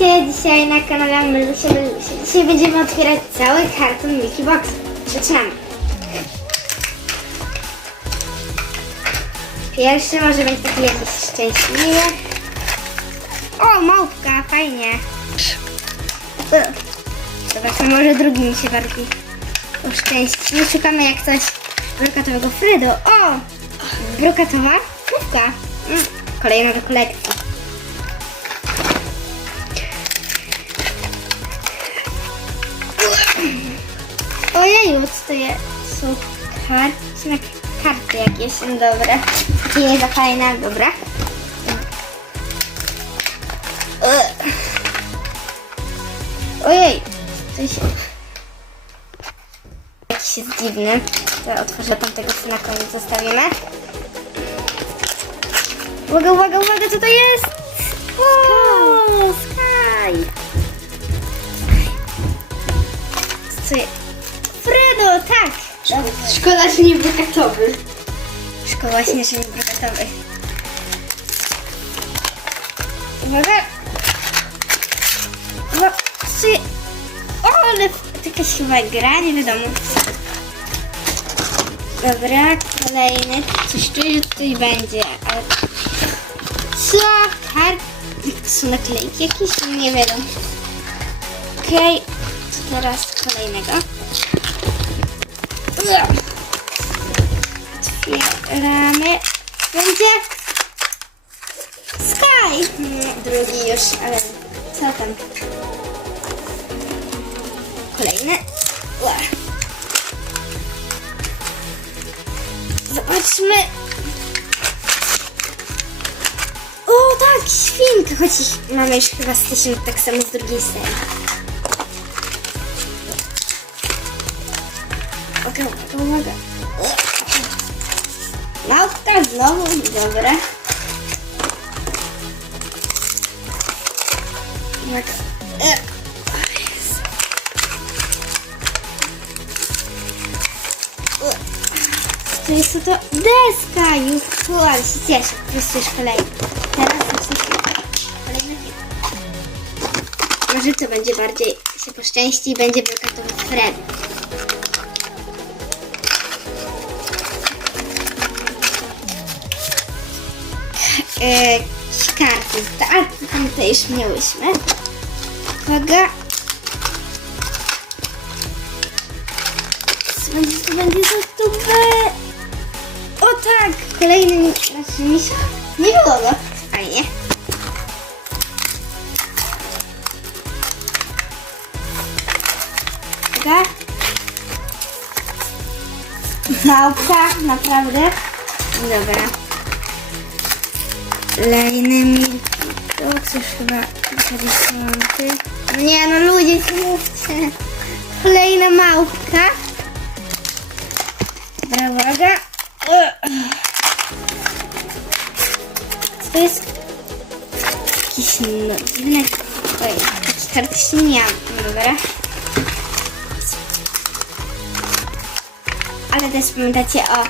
Witajcie dzisiaj na kanale Melusia Melusia. Dzisiaj będziemy otwierać cały karton Mickey Box. Zaczynamy. Pierwszy może być taki jakiś szczęśliwy. O, małpka, fajnie. Zobaczmy, może drugi mi się bardziej uszczęśliwi. Szukamy jak coś brokatowego Fredo. O! Brokatowa mówka. Mm, kolejna do kolekcji. Co to jest? Są karty, na karty jakieś, no dobra. Nie za fajna, dobra. Ojej, coś... Jakiś jest dziwny. Ja otworzę tamtego na koniec zostawimy. Uwaga, uwaga, uwaga, co to jest? O, Sky! Co jest? Fredo, tak! Szkoda, że nie brokatowy. Szkoła właśnie, że nie brokatowy. Uwaga! Co je... O, ale to jakaś chyba gra, nie wiadomo. Dobra, kolejny. Coś czuję, że tutaj będzie, ale... Co? Kart... Są naklejki jakieś? Nie wiadomo. Okej, co teraz kolejnego? Będzie Sky! Drugi już, ale co tam? Kolejny. Ua. Zobaczmy. O tak, świnka, choć ich mamy już chyba z tysiąc tak samo z drugiej serii. Uwaga, uwaga, uwaga. Małpka znowu, dobra. Uwaga. E. E. To jest to? Deska! Juhu, ale się cieszę. Już kolejny. Teraz już coś Kolejny film. Może to będzie bardziej się poszczęści i będzie brokatowy Fred. E, karty. Tak, tam to już miałyśmy. Uwaga. Co będzie, to będzie za dupę. O tak, kolejny znaczy misia. Nie było go. Fajnie. Uwaga. Małpka, naprawdę. Dobra. Kolejny Milky Box, już chyba 50. Nie no ludzie, co mówcie. Kolejna małpka. Dobra, uwaga. Co jest? Jakiś no, dziwny... Oj, taki karty się nie. No Dobra. Ale też pamiętacie o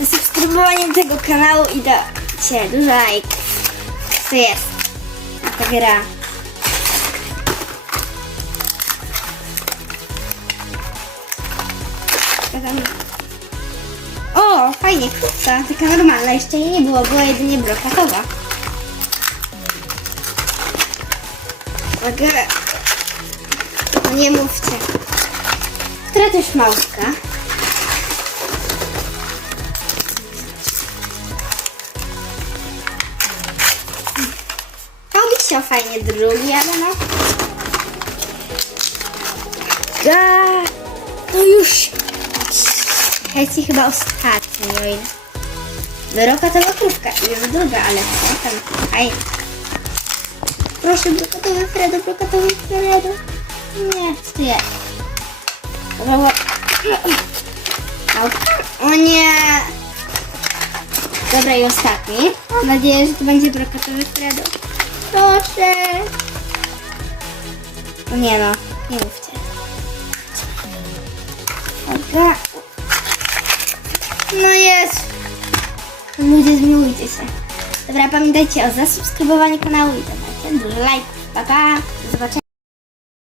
zasubskrybowaniu tego kanału i dajcie dużo lajków. Jest? Taka gra. Co tam? O, fajnie, krótka, taka normalna. Jeszcze jej nie było, była jedynie brokatowa. Uwaga. Nie mówcie. Która też małpka. Się fajnie drugi, ale no. Ga, to już. Hejci chyba ostatni, o ile. Wyroka to krówka już druga, ale co tam? Fajnie. Proszę, brokatowy Fredo, brokatowy Fredo. Nie, co jest? Małpka? O nie! Dobra i ostatni. Mam nadzieję, że to będzie brokatowy Fredo. Nie no, nie mówcie. Dobra. No jest. Ludzie, zmiłujcie się. Dobra, pamiętajcie o zasubskrybowaniu kanału i dawajcie dużo lajków. Pa, pa. Do zobaczenia.